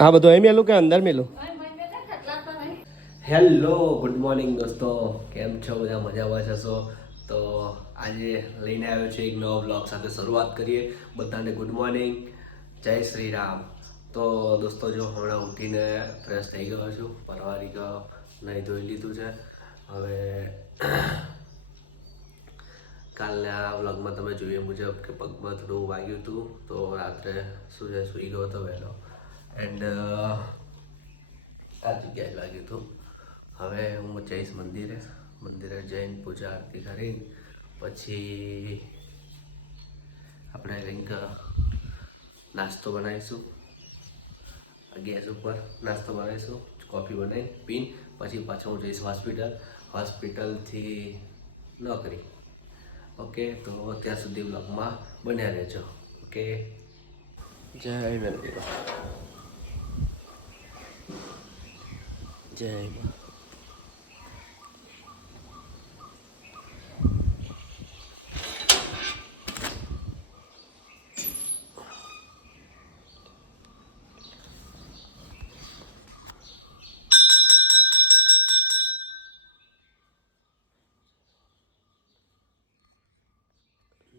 હા બધું અહીં મેલું કે અંદર મેલું? હેલો, ગુડ મોર્નિંગ દોસ્તો. કેમ છો? બધા મજામાં જશો તો આજે લઈને આવ્યો છે એક નવો બ્લોગ સાથે શરૂઆત કરીએ. બધાને ગુડ મોર્નિંગ. જય શ્રી રામ. તો દોસ્તો, જો હમણાં ઉઠીને ફ્રેશ થઈ ગયો છું. પરવારી ગયો નહીં ધોઈ લીધું છે. હવે કાલના વ્લોગમાં તમે જોઈએ મુજબ કે પગમાં થોડું વાગ્યું હતું. તો રાત્રે શું છે સૂઈ ગયો હતો વહેલો. એન્ડ આ જગ્યાએ લાગ્યું હતું. હવે હું જઈશ મંદિરે. મંદિરે જઈને પૂજા આરતી કરી પછી આપણે કંઈક નાસ્તો બનાવીશું. ગેસ ઉપર નાસ્તો બનાવીશું, કોફી બનાવી, પીન, પછી પાછો હું જઈશ હોસ્પિટલ. હોસ્પિટલથી નોકરી. ઓકે, તો ત્યાં સુધી બ્લોગમાં બન્યા રહેજો. ઓકે? જય મેલડી જય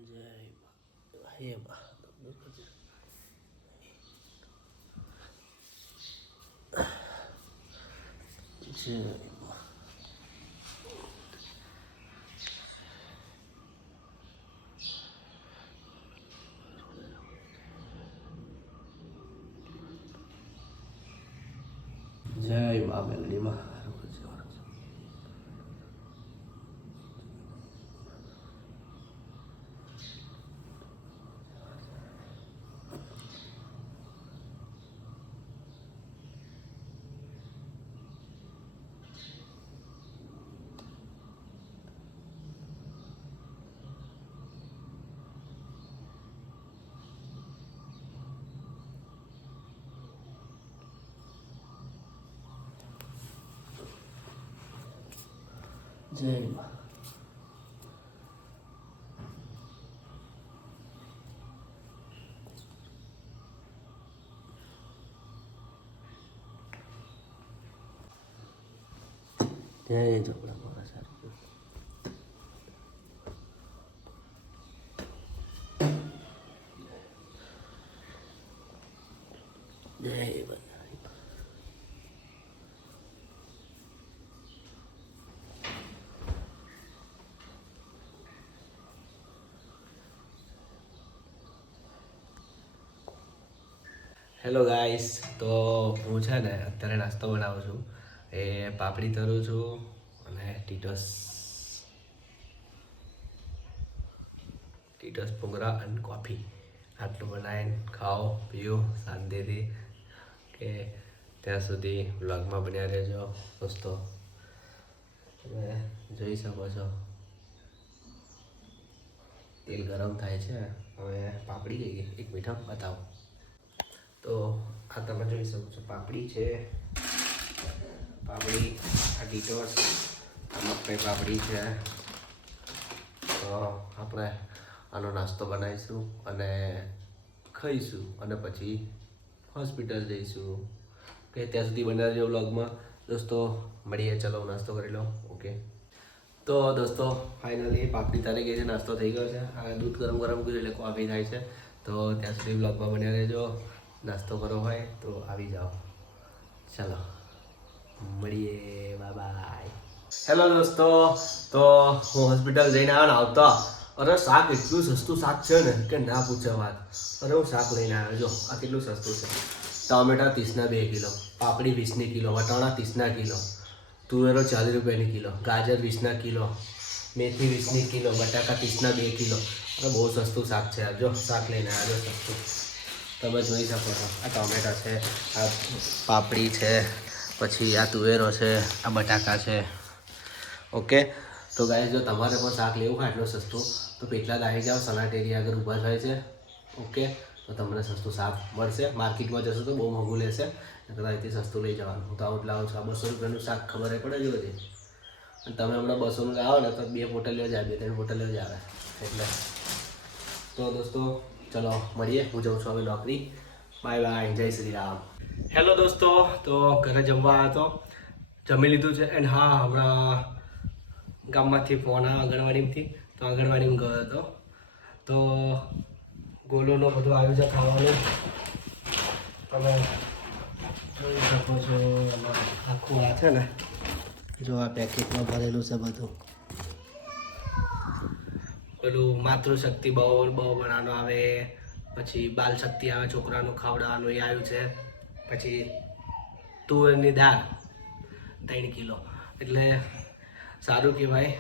જય હે મા મા જય મા મેલડી માં જય મા જય ચોપડા મારા સારું જય બનારી હેલો ગાઈસ તો હું છે ને અત્યારે નાસ્તો બનાવું છું. એ પાપડી તરું છું અને ટીટસ. ટીટસ ભૂંગળા અને કોફી. આટલું બનાવીને ખાઓ, પીઓ, શાંતિથી. કે ત્યાં સુધી વ્લોગમાં બન્યા રહેજો, દોસ્તો. તમે જોઈ શકો છો. તેલ ગરમ થાય છે. હવે પાપડી એક મીઠા બતાવો. તો આ તમે જોઈ શકો છો, પાપડી છે. પાપડી, આ ડીટોસ, આ મકાઈ પાપડી છે. તો આપણે આનો નાસ્તો બનાવીશું અને ખાઈશું અને પછી હોસ્પિટલ જઈશું. કે ત્યાં સુધી બનાવજો વ્લોગમાં. દોસ્તો, મળીએ, ચલો, નાસ્તો કરી લો. ઓકે તો દોસ્તો ફાઇનલી પાપડી તારી ગઈ છે, નાસ્તો થઈ ગયો છે. આ દૂધ ગરમ ગરમ કર્યું એટલે કોફી થાય છે. તો ત્યાં સુધી બ્લોગમાં બન્યા રહેજો. નાસ્તો કરવો હોય તો આવી જાઓ. ચાલો, મળીએ બાય હેલો દોસ્તો, તો હું હોસ્પિટલ જઈને આવ્યો ને આવતો. અરે શાક એટલું સસ્તું શાક છે ને કે ના પૂછે વાત. અરે હું શાક લઈને આવ્યો, જો, આ કેટલું સસ્તું છે. ટામેટા ત્રીસના બે કિલો, પાપડી વીસની કિલો, વટાણા ત્રીસના કિલો, તુવેરો ચાલીસ રૂપિયાની કિલો, ગાજર વીસના કિલો, મેથી વીસની કિલો, બટાકા ત્રીસના બે કિલો. અરે બહુ સસ્તું શાક છે આ, જો, શાક લઈને આવ્યો, સસ્તું. તમે જોઈ શકો છો. આ ટોમેટો છે, આ પાપડી છે, પછી આ તુવેરો છે, આ બટાકા છે. ઓકે? તો ગાય જો તમારે પણ શાક લેવું હોય એટલું સસ્તું, તો પેટલા આવી જાઓ. સનાટેરિયા એરિયા આગળ ઊભા થાય છે. ઓકે? તો તમને સસ્તું શાક મળશે. માર્કેટમાં જશો તો બહુ મોંઘું લેશે. કદાચ અહીંથી સસ્તું લઈ જવાનું. હું તો આઉટ લાવું છું. આ બસો રૂપિયાનું શાક ખબર પડે જ બધી. અને તમે હમણાં બસોનું લાવો ને, તો બે પોટલીઓ જ આવે બે ત્રણ પોટલીઓ જ આવે. એટલે. તો દોસ્તો ચલો, મળીએ. હું જઉં છું હવે નોકરી. બાય બાય જય શ્રી રામ. હેલો દોસ્તો. તો ઘરે જમવા હતો. જમી લીધું છે. એન્ડ હા, હમણાં ગામમાંથી ફોન આવ્યો આંગણવાડીમાંથી, તો આંગણવાડીમાં ગયો હતો. તો ગોલોનો બધું આવ્યું છે ખાવાનું. તમે જોઈ શકો છો. આખું આ છે ને. જો આ પેકેટમાં ભરેલું છે બધું. પેલું માતૃશક્તિ બહુ બહુ બનાવવાનું આવે, પછી બાલ શક્તિ આવે, છોકરાનું ખવડાવવાનું એ આવ્યું છે. પછી તુવેરની દાળ ત્રણ કિલો. એટલે સારું કહેવાય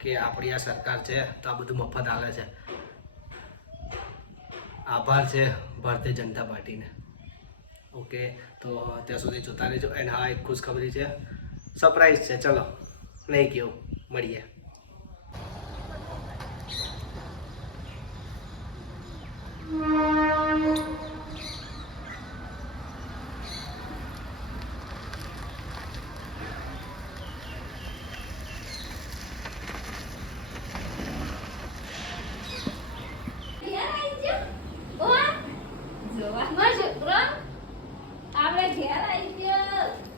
કે આપણી આ સરકાર છે તો આ બધું મફત આવે છે. આભાર છે ભારતીય જનતા પાર્ટીને. ઓકે, તો ત્યાં સુધી જોતા રહેજો. એન્ડ હા, એક ખુશખબરી છે. સરપ્રાઈઝ છે. ચલો નહીં કેવું મળીએ.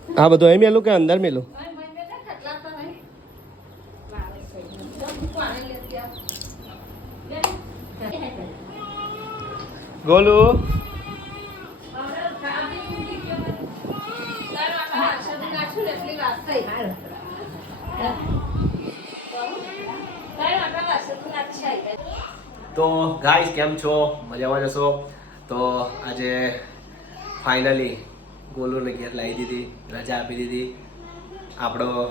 હા બધું અહીં મેલું કે અંદર મેલું ગોલુ. તો ગાઈસ, કેમ છો? મજામાં જશો તો આજે ફાઇનલી ગોલુને ઘેર લાવી દીધી, રજા આપી દીધી. આપણો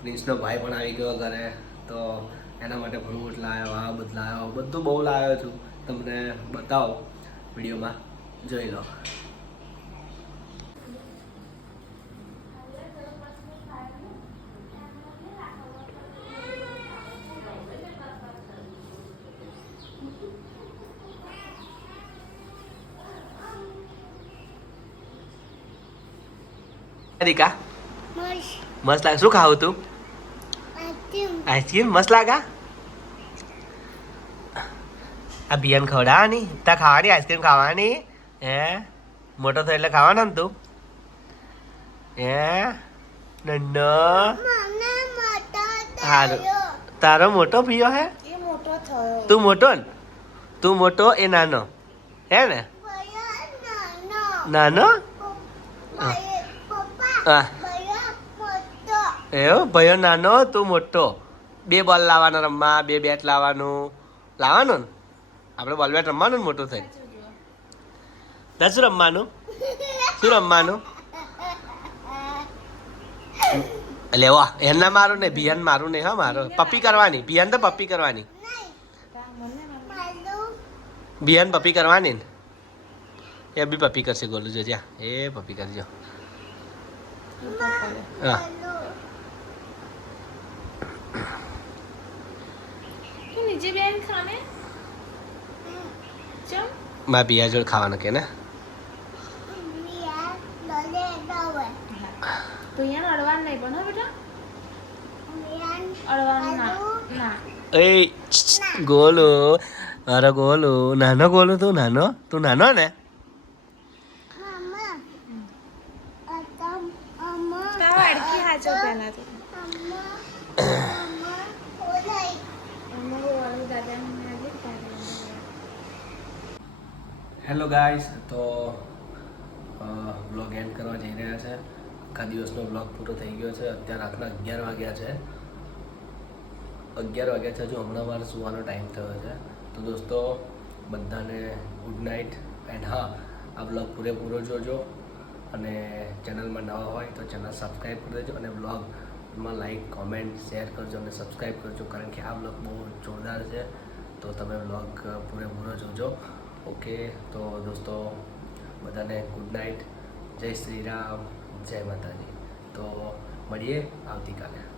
પ્રિન્સનો ભાઈ પણ આવી ગયો ઘરે. તો એના માટે ફ્રૂટ લાવ્યો આ બધું લાવ્યો બધું બહુ લાવ્યો છું. તમને બતાવો. વિડીયોમાં જોઈ લો. રીકા મસ્ત. લાગે. શું ખાવું તું? આઈસ્ક્રીમ મસ્ત લાગા? આ બિયાન ખવડાવવાની તા ખાવાની આઈસ્ક્રીમ ખાવાની હે? મોટો થયો એટલે ખાવાનો ને તું? હે? નન્નો? હારું. તારો મોટો પિયો હે? તું મોટો ને? તું મોટો એ નાનો. હે ને? નાનો? એવો? ભયો નાનો તું મોટો. બે બોલ લાવવાનો રમવા બે બેટ લાવવાનું. લાવવાનું ને? આપણે બોલવેટ રમવાનું ને મોટું થઈ ત્યાં શું રમવાનું? શું રમવાનું લેવા એમના મારું ને ભિયન મારું નહીં, હા, મારો. પપ્પી કરવાની બિયાન તો પપ્પી કરવાની. બિયાન પપ્પી કરવાની ને. એ બી પપ્પી કરશે ગોલુ જો જ્યાં એ પપ્પી કરજો. હા. નીચે બેન ખાને? મારા બિયા જોડે ખાવાનું કે ને તો અહીંયા અડવાનું નહીં પણ બેટા. અડવાનું ના. ના. એ ગોલુ. અરે ગોલુ. નાનો ગોલુ તું નાનો? તું નાનો ને? અડકી હાચો પહેલા તો. અમારું હેલો ગાઈસ તો બ્લોગ એન્ડ કરવા જઈ રહ્યા છે. આખા દિવસનો બ્લોગ પૂરો થઈ ગયો છે. અત્યારે રાતના અગિયાર વાગ્યા છે. અગિયાર વાગ્યા છે. હજુ હમણાં મારે સુવાનો ટાઈમ થયો છે. તો દોસ્તો, બધાને ગુડ નાઇટ એન્ડ હા, આ બ્લોગ પૂરેપૂરો જોજો. અને ચેનલમાં નવા હોય તો ચેનલ સબસ્ક્રાઈબ કરી દેજો. અને બ્લોગમાં લાઈક કોમેન્ટ શેર કરજો અને સબસ્ક્રાઈબ કરજો. કારણ કે આ બ્લોગ બહુ જોરદાર છે. તો તમે બ્લોગ પૂરેપૂરો જોજો. ઓકે તો દોસ્તો બધાને ગુડ નાઇટ જય શ્રી રામ જય માતાજી. તો મળીએ આવતીકાલે.